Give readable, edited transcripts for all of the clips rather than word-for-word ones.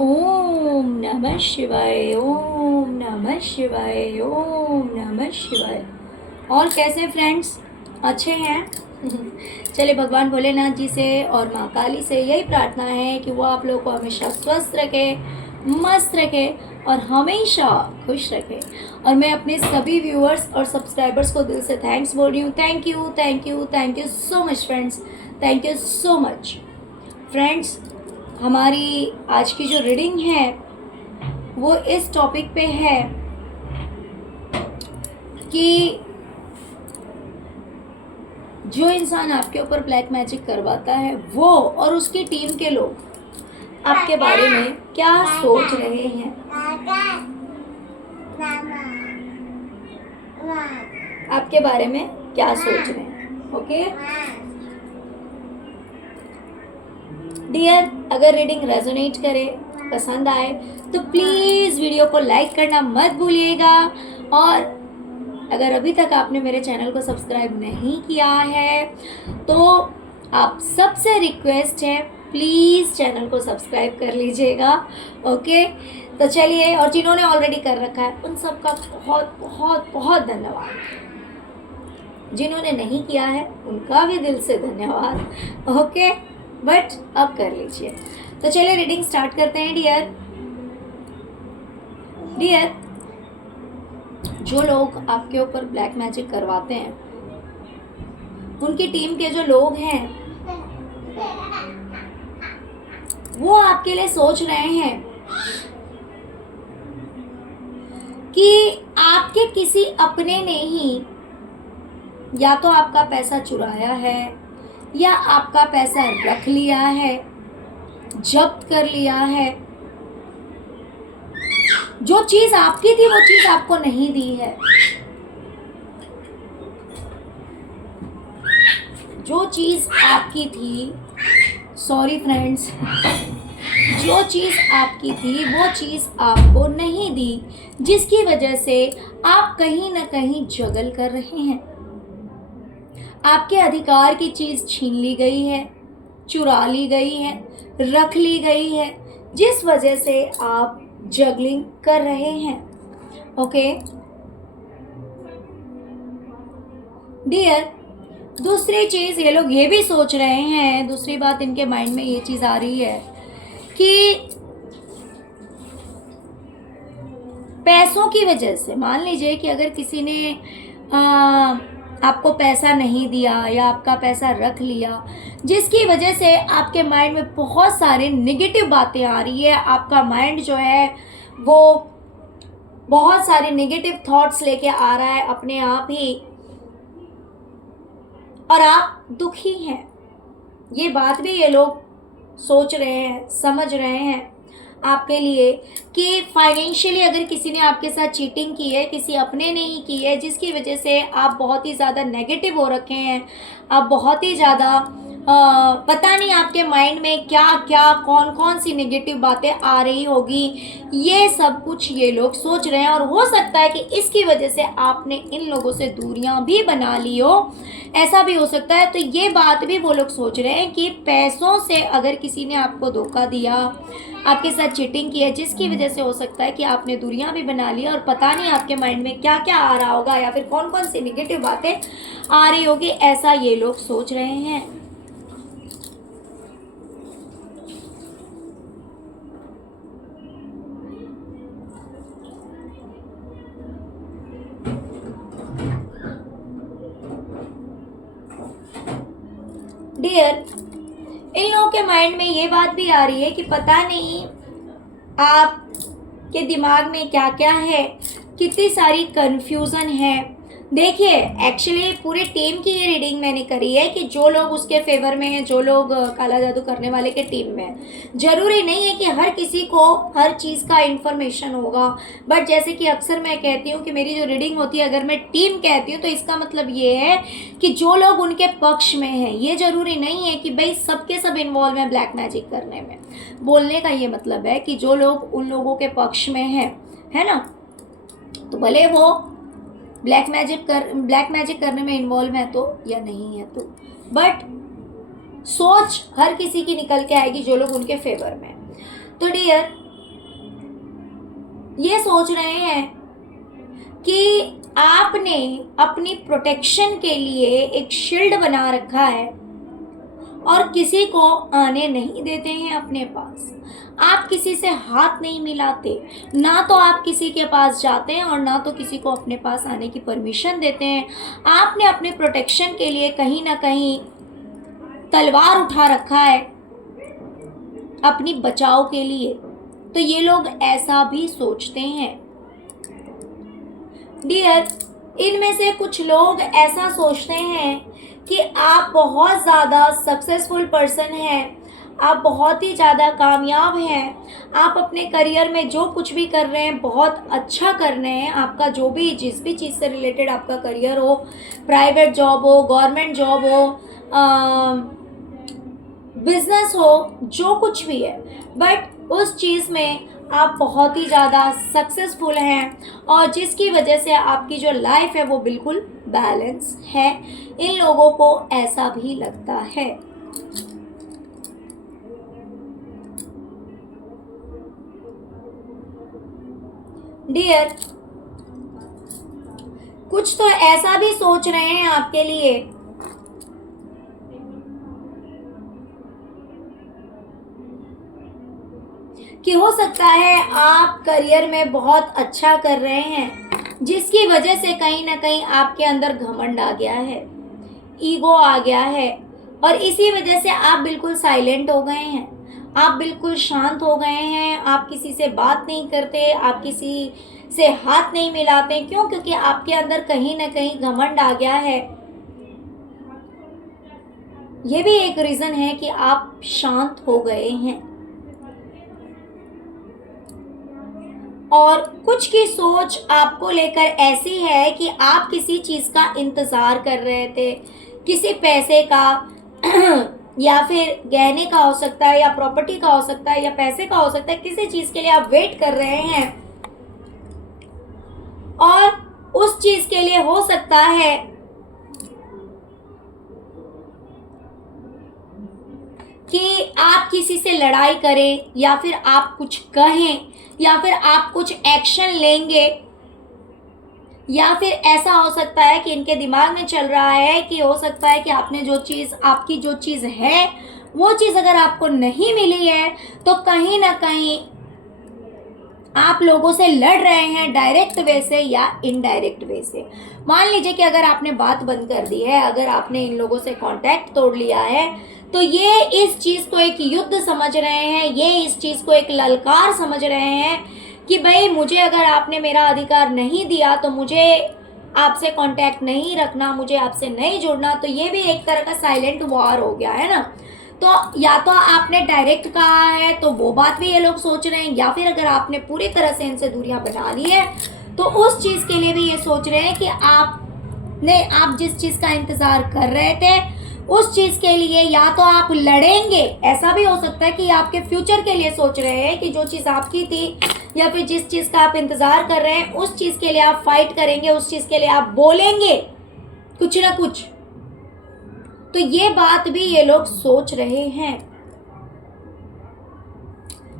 ओम नमः शिवाय, ओम नमः शिवाय, ओम नमः शिवाय। और कैसे फ्रेंड्स, अच्छे हैं? चलिए भगवान भोलेनाथ जी से और माँ काली से यही प्रार्थना है कि वो आप लोगों को हमेशा स्वस्थ रखे, मस्त रखे और हमेशा खुश रखे। और मैं अपने सभी व्यूअर्स और सब्सक्राइबर्स को दिल से थैंक्स बोल रही हूँ। Thank you, thank you, thank you so much friends, thank you so much friends. हमारी आज की जो रीडिंग है वो इस टॉपिक पे है कि जो इंसान आपके ऊपर ब्लैक मैजिक करवाता है वो और उसकी टीम के लोग आपके बारे में क्या सोच रहे हैं, आपके बारे में क्या सोच रहे हैं। ओके डियर, अगर रीडिंग रेजोनेट करे, पसंद आए तो प्लीज़ वीडियो को लाइक करना मत भूलिएगा। और अगर अभी तक आपने मेरे चैनल को सब्सक्राइब नहीं किया है तो आप सबसे रिक्वेस्ट है प्लीज़ चैनल को सब्सक्राइब कर लीजिएगा। ओके, तो चलिए, और जिन्होंने ऑलरेडी कर रखा है उन सबका बहुत बहुत बहुत धन्यवाद। जिन्होंने नहीं किया है उनका भी दिल से धन्यवाद। ओके, बट अब कर लीजिए। तो चलिए रीडिंग स्टार्ट करते हैं डियर। डियर, जो लोग आपके ऊपर ब्लैक मैजिक करवाते हैं, उनकी टीम के जो लोग हैं वो आपके लिए सोच रहे हैं कि आपके किसी अपने ने ही या तो आपका पैसा चुराया है या आपका पैसा रख लिया है, जब्त कर लिया है। जो चीज आपकी थी वो चीज आपको नहीं दी है। जो चीज आपकी थी, सॉरी फ्रेंड्स, जो चीज आपकी थी वो चीज आपको नहीं दी, जिसकी वजह से आप कहीं ना कहीं जगल कर रहे हैं। आपके अधिकार की चीज छीन ली गई है, चुरा ली गई है, रख ली गई है, जिस वजह से आप जगलिंग कर रहे हैं। ओके डियर, दूसरी चीज ये लोग ये भी सोच रहे हैं, दूसरी बात इनके माइंड में ये चीज आ रही है कि पैसों की वजह से, मान लीजिए कि अगर किसी ने आपको पैसा नहीं दिया या आपका पैसा रख लिया, जिसकी वजह से आपके माइंड में बहुत सारे नेगेटिव बातें आ रही है। आपका माइंड जो है वो बहुत सारे नेगेटिव थॉट्स लेके आ रहा है अपने आप ही, और आप दुखी हैं। ये बात भी ये लोग सोच रहे हैं, समझ रहे हैं आपके लिए कि फाइनेंशियली अगर किसी ने आपके साथ चीटिंग की है, किसी अपने ने ही की है, जिसकी वजह से आप बहुत ही ज़्यादा नेगेटिव हो रखे हैं। आप बहुत ही ज़्यादा पता नहीं आपके माइंड में क्या क्या कौन कौन सी नेगेटिव बातें आ रही होगी, ये सब कुछ ये लोग सोच रहे हैं। और हो सकता है कि इसकी वजह से आपने इन लोगों से दूरियां भी बना ली हो, ऐसा भी हो सकता है। तो ये बात भी वो लोग सोच रहे हैं कि पैसों से अगर किसी ने आपको धोखा दिया, आपके साथ चीटिंग की है, जिसकी वजह से हो सकता है कि आपने दूरियां भी बना ली, और पता नहीं आपके माइंड में क्या क्या आ रहा होगा या फिर कौन कौन सी नेगेटिव बातें आ रही होगी, ऐसा ये लोग सोच रहे हैं। डियर, इन लोगों के माइंड में ये बात भी आ रही है कि पता नहीं आपके दिमाग में क्या क्या है, कितनी सारी कंफ्यूजन है। देखिए, एक्चुअली पूरी टीम की ये रीडिंग मैंने करी है कि जो लोग उसके फेवर में हैं, जो लोग काला जादू करने वाले के टीम में हैं। जरूरी नहीं है कि हर किसी को हर चीज़ का इंफॉर्मेशन होगा, बट जैसे कि अक्सर मैं कहती हूँ कि मेरी जो रीडिंग होती है, अगर मैं टीम कहती हूँ तो इसका मतलब ये है कि जो लोग उनके पक्ष में हैं, ये जरूरी नहीं है कि भाई सबके सब इन्वॉल्व हैं ब्लैक मैजिक करने में। बोलने का ये मतलब है कि जो लोग उन लोगों के पक्ष में हैं, है ना, तो भले वो ब्लैक मैजिक करने में इन्वॉल्व है तो या नहीं है तो, बट सोच हर किसी की निकल के आएगी जो लोग उनके फेवर में। तो डियर, ये सोच रहे हैं कि आपने अपनी प्रोटेक्शन के लिए एक शील्ड बना रखा है और किसी को आने नहीं देते हैं अपने पास। आप किसी से हाथ नहीं मिलाते, ना तो आप किसी के पास जाते हैं और ना तो किसी को अपने पास आने की परमिशन देते हैं। आपने अपने प्रोटेक्शन के लिए कहीं ना कहीं तलवार उठा रखा है अपनी बचाव के लिए। तो ये लोग ऐसा भी सोचते हैं। डियर, इनमें से कुछ लोग ऐसा सोचते हैं कि आप बहुत ज़्यादा सक्सेसफुल पर्सन हैं, आप बहुत ही ज़्यादा कामयाब हैं, आप अपने करियर में जो कुछ भी कर रहे हैं बहुत अच्छा कर रहे हैं। आपका जो भी जिस भी चीज़ से रिलेटेड आपका करियर हो, प्राइवेट जॉब हो, गवर्नमेंट जॉब हो, बिजनेस हो, जो कुछ भी है, बट उस चीज़ में आप बहुत ही ज़्यादा सक्सेसफुल हैं और जिसकी वजह से आपकी जो लाइफ है वो बिल्कुल बैलेंस है। इन लोगों को ऐसा भी लगता है। डियर, कुछ तो ऐसा भी सोच रहे हैं आपके लिए कि हो सकता है आप करियर में बहुत अच्छा कर रहे हैं, जिसकी वजह से कहीं ना कहीं आपके अंदर घमंड आ गया है, ईगो आ गया है और इसी वजह से आप बिल्कुल साइलेंट हो गए हैं, आप बिल्कुल शांत हो गए हैं, आप किसी से बात नहीं करते, आप किसी से हाथ नहीं मिलाते। क्यों? क्योंकि आपके अंदर कहीं ना कहीं घमंड आ गया है। ये भी एक रीज़न है कि आप शांत हो गए हैं। और कुछ की सोच आपको लेकर ऐसी है कि आप किसी चीज़ का इंतज़ार कर रहे थे, किसी पैसे का या फिर गहने का हो सकता है, या प्रॉपर्टी का हो सकता है, या पैसे का हो सकता है, किसी चीज़ के लिए आप वेट कर रहे हैं और उस चीज़ के लिए हो सकता है कि आप किसी से लड़ाई करें या फिर आप कुछ कहें या फिर आप कुछ एक्शन लेंगे, या फिर ऐसा हो सकता है कि इनके दिमाग में चल रहा है कि हो सकता है कि आपने जो चीज़ आपकी जो चीज़ है वो चीज़ अगर आपको नहीं मिली है तो कहीं ना कहीं आप लोगों से लड़ रहे हैं, डायरेक्ट वे से या इनडायरेक्ट वे से। मान लीजिए कि अगर आपने बात बंद कर दी है, अगर आपने इन लोगों से कांटेक्ट तोड़ लिया है, तो ये इस चीज़ को एक युद्ध समझ रहे हैं, ये इस चीज़ को एक ललकार समझ रहे हैं कि भाई मुझे अगर आपने मेरा अधिकार नहीं दिया तो मुझे आपसे कांटेक्ट नहीं रखना, मुझे आपसे नहीं जुड़ना। तो ये भी एक तरह का साइलेंट वॉर हो गया है ना। तो या तो आपने डायरेक्ट कहा है तो वो बात भी ये लोग सोच रहे हैं, या फिर अगर आपने पूरी तरह से इनसे दूरियां बना ली है तो उस चीज़ के लिए भी ये सोच रहे हैं कि आप जिस चीज़ का इंतज़ार कर रहे थे उस चीज़ के लिए या तो आप लड़ेंगे, ऐसा भी हो सकता है कि आपके फ्यूचर के लिए सोच रहे हैं कि जो चीज़ आपकी थी या फिर जिस चीज़ का आप इंतज़ार कर रहे हैं उस चीज़ के लिए आप फाइट करेंगे, उस चीज़ के लिए आप बोलेंगे कुछ ना कुछ। तो ये बात भी ये लोग सोच रहे हैं।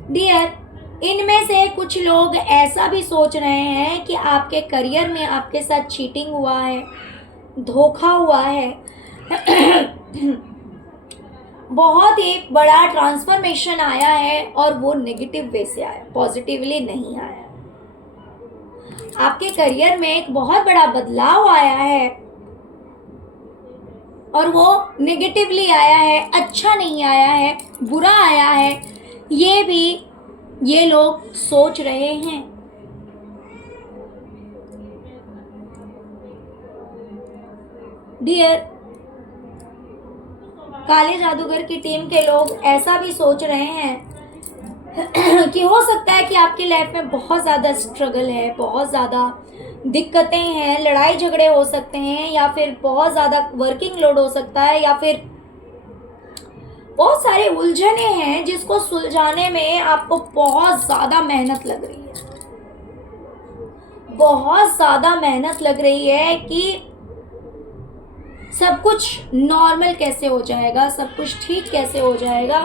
डियर, इनमें से कुछ लोग ऐसा भी सोच रहे हैं कि आपके करियर में आपके साथ चीटिंग हुआ है, धोखा हुआ है, बहुत ही बड़ा ट्रांसफॉर्मेशन आया है और वो नेगेटिव वे से आया, पॉजिटिवली नहीं आया। आपके करियर में एक बहुत बड़ा बदलाव आया है और वो नेगेटिवली आया है, अच्छा नहीं आया है, बुरा आया है। ये भी ये लोग सोच रहे हैं। डियर, काले जादूगर की टीम के लोग ऐसा भी सोच रहे हैं कि हो सकता है कि आपकी लाइफ में बहुत ज़्यादा स्ट्रगल है, बहुत ज़्यादा दिक्कतें हैं, लड़ाई झगड़े हो सकते हैं, या फिर बहुत ज़्यादा वर्किंग लोड हो सकता है, या फिर बहुत सारे उलझने हैं जिसको सुलझाने में आपको बहुत ज़्यादा मेहनत लग रही है, बहुत ज़्यादा मेहनत लग रही है कि सब कुछ नॉर्मल कैसे हो जाएगा, सब कुछ ठीक कैसे हो जाएगा,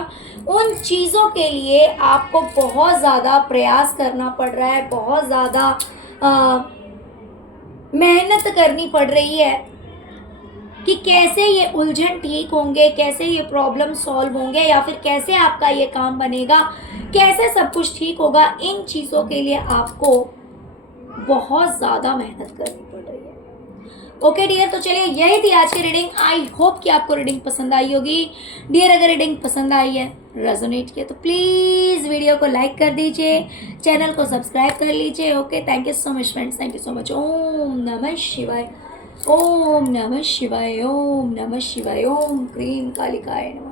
उन चीज़ों के लिए आपको बहुत ज़्यादा प्रयास करना पड़ रहा है, बहुत ज़्यादा मेहनत करनी पड़ रही है कि कैसे ये उलझन ठीक होंगे, कैसे ये प्रॉब्लम सॉल्व होंगे, या फिर कैसे आपका ये काम बनेगा, कैसे सब कुछ ठीक होगा। इन चीज़ों के लिए आपको बहुत ज़्यादा मेहनत करनी पड़ रही है। ओके डियर, तो चलिए यही थी आज की रीडिंग। आई होप कि आपको रीडिंग पसंद आई होगी। डियर, अगर रीडिंग पसंद आई है, रेजोनेट किया, तो प्लीज़ वीडियो को लाइक कर दीजिए, चैनल को सब्सक्राइब कर लीजिए। Okay, thank you so much friends, thank you so much. ओम नमः शिवाय, ओम नमः शिवाय, ओम नमः शिवाय, ओम क्रीम कालिकाय नमः।